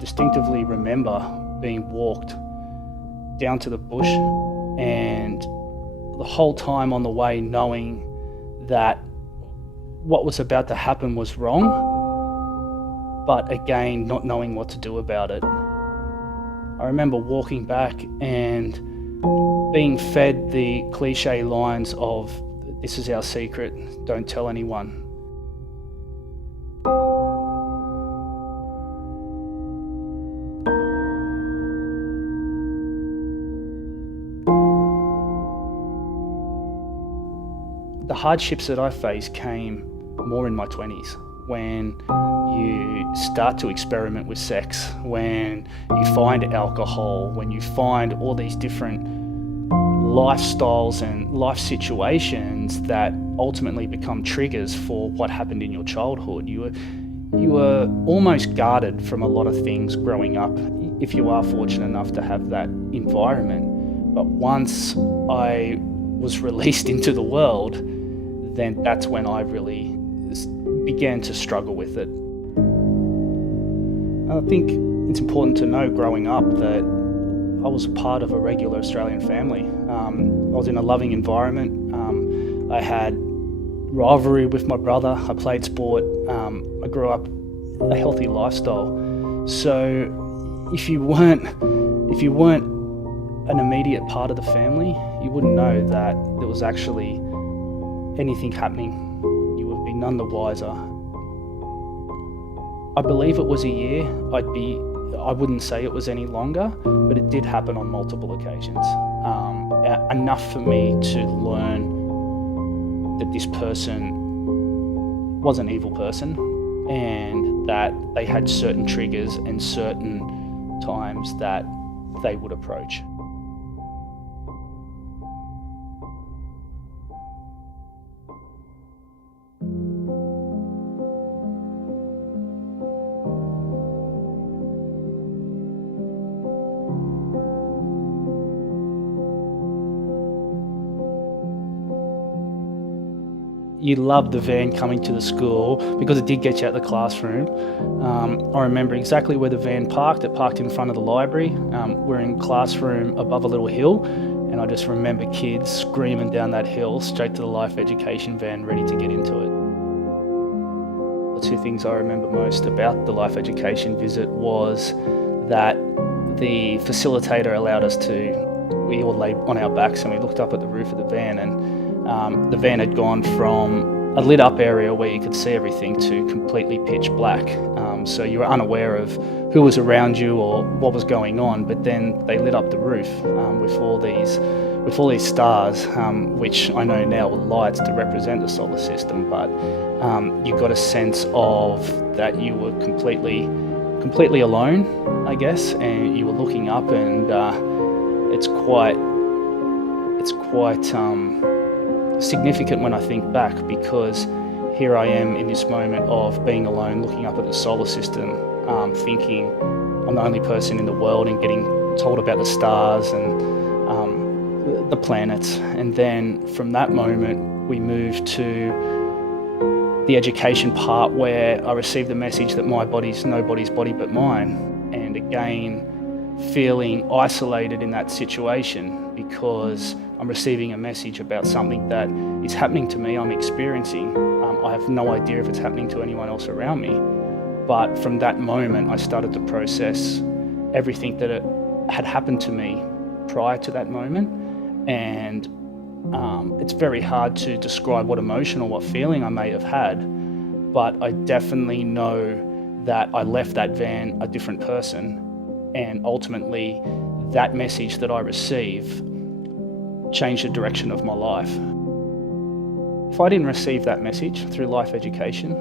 distinctively remember being walked down to the bush, and the whole time on the way knowing that what was about to happen was wrong, but again, not knowing what to do about it. I remember walking back and being fed the cliche lines of, "This is our secret, don't tell anyone." The hardships that I faced came more in my 20s, when you start to experiment with sex, when you find alcohol, when you find all these different lifestyles and life situations that ultimately become triggers for what happened in your childhood. You were almost guarded from a lot of things growing up, if you are fortunate enough to have that environment. But once I was released into the world, then that's when I really began to struggle with it. I think it's important to know growing up that I was a part of a regular Australian family. I was in a loving environment. I had rivalry with my brother. I played sport. I grew up a healthy lifestyle. So if you weren't an immediate part of the family, you wouldn't know that there was actually anything happening. You would be none the wiser. I believe it was a year. I wouldn't say it was any longer, but it did happen on multiple occasions. Enough for me to learn that this person was an evil person, and that they had certain triggers and certain times that they would approach. You loved the van coming to the school because it did get you out of the classroom. I remember exactly where the van parked. It parked in front of the library. We're in classroom above a little hill, and I just remember kids screaming down that hill straight to the Life Education van, ready to get into it. The two things I remember most about the Life Education visit was that the facilitator allowed us to, we all lay on our backs and we looked up at the roof of the van, and the van had gone from a lit up area where you could see everything to completely pitch black. So you were unaware of who was around you or what was going on, but then they lit up the roof with all these stars, which I know now were lights to represent the solar system, but you got a sense of that you were completely alone, I guess, and you were looking up, and it's quite significant when I think back, because here I am in this moment of being alone, looking up at the solar system, thinking I'm the only person in the world, and getting told about the stars and the planets. And then from that moment, we moved to the education part, where I received the message that my body's nobody's body but mine. And again, feeling isolated in that situation, because I'm receiving a message about something that is happening to me, I'm experiencing. I have no idea if it's happening to anyone else around me. But from that moment, I started to process everything that had happened to me prior to that moment. And it's very hard to describe what emotion or what feeling I may have had, but I definitely know that I left that van a different person, and ultimately that message that I received changed the direction of my life. If I didn't receive that message through Life Education,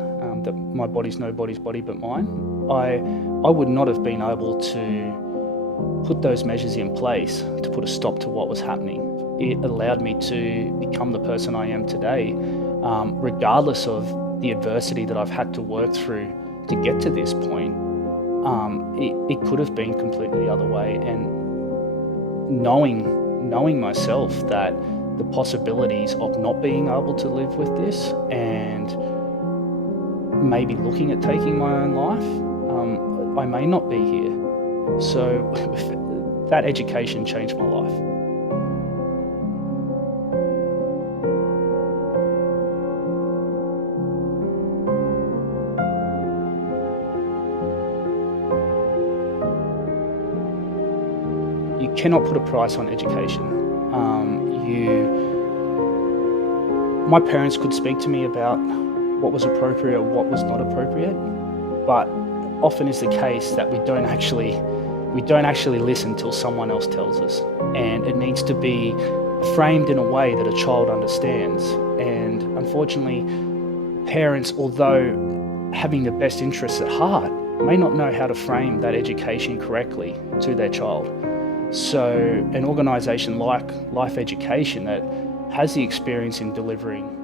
that my body's nobody's body but mine, I would not have been able to put those measures in place to put a stop to what was happening. It allowed me to become the person I am today, regardless of the adversity that I've had to work through to get to this point. It could have been completely the other way, and knowing myself that the possibilities of not being able to live with this and maybe looking at taking my own life, I may not be here. So that education changed my life. You cannot put a price on education. My parents could speak to me about what was appropriate, what was not appropriate, but often is the case that we don't actually listen till someone else tells us, and it needs to be framed in a way that a child understands. And unfortunately, parents, although having the best interests at heart, may not know how to frame that education correctly to their child. So an organisation like Life Education that has the experience in delivering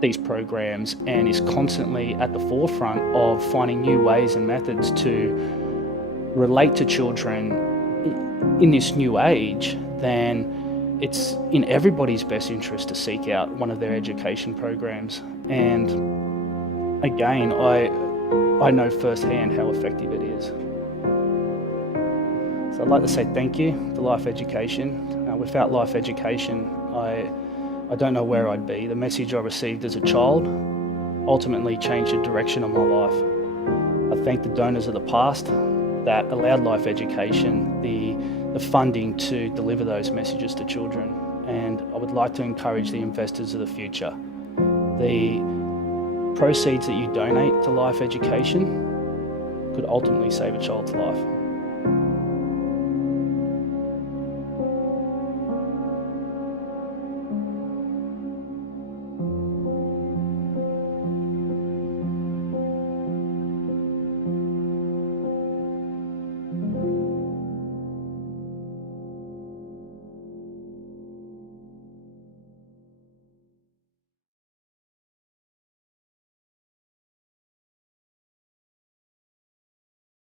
these programs and is constantly at the forefront of finding new ways and methods to relate to children in this new age, then it's in everybody's best interest to seek out one of their education programs. And again, I know firsthand how effective it is. So I'd like to say thank you to Life Education. Without Life Education, I don't know where I'd be. The message I received as a child ultimately changed the direction of my life. I thank the donors of the past that allowed Life Education the funding to deliver those messages to children. And I would like to encourage the investors of the future. The proceeds that you donate to Life Education could ultimately save a child's life.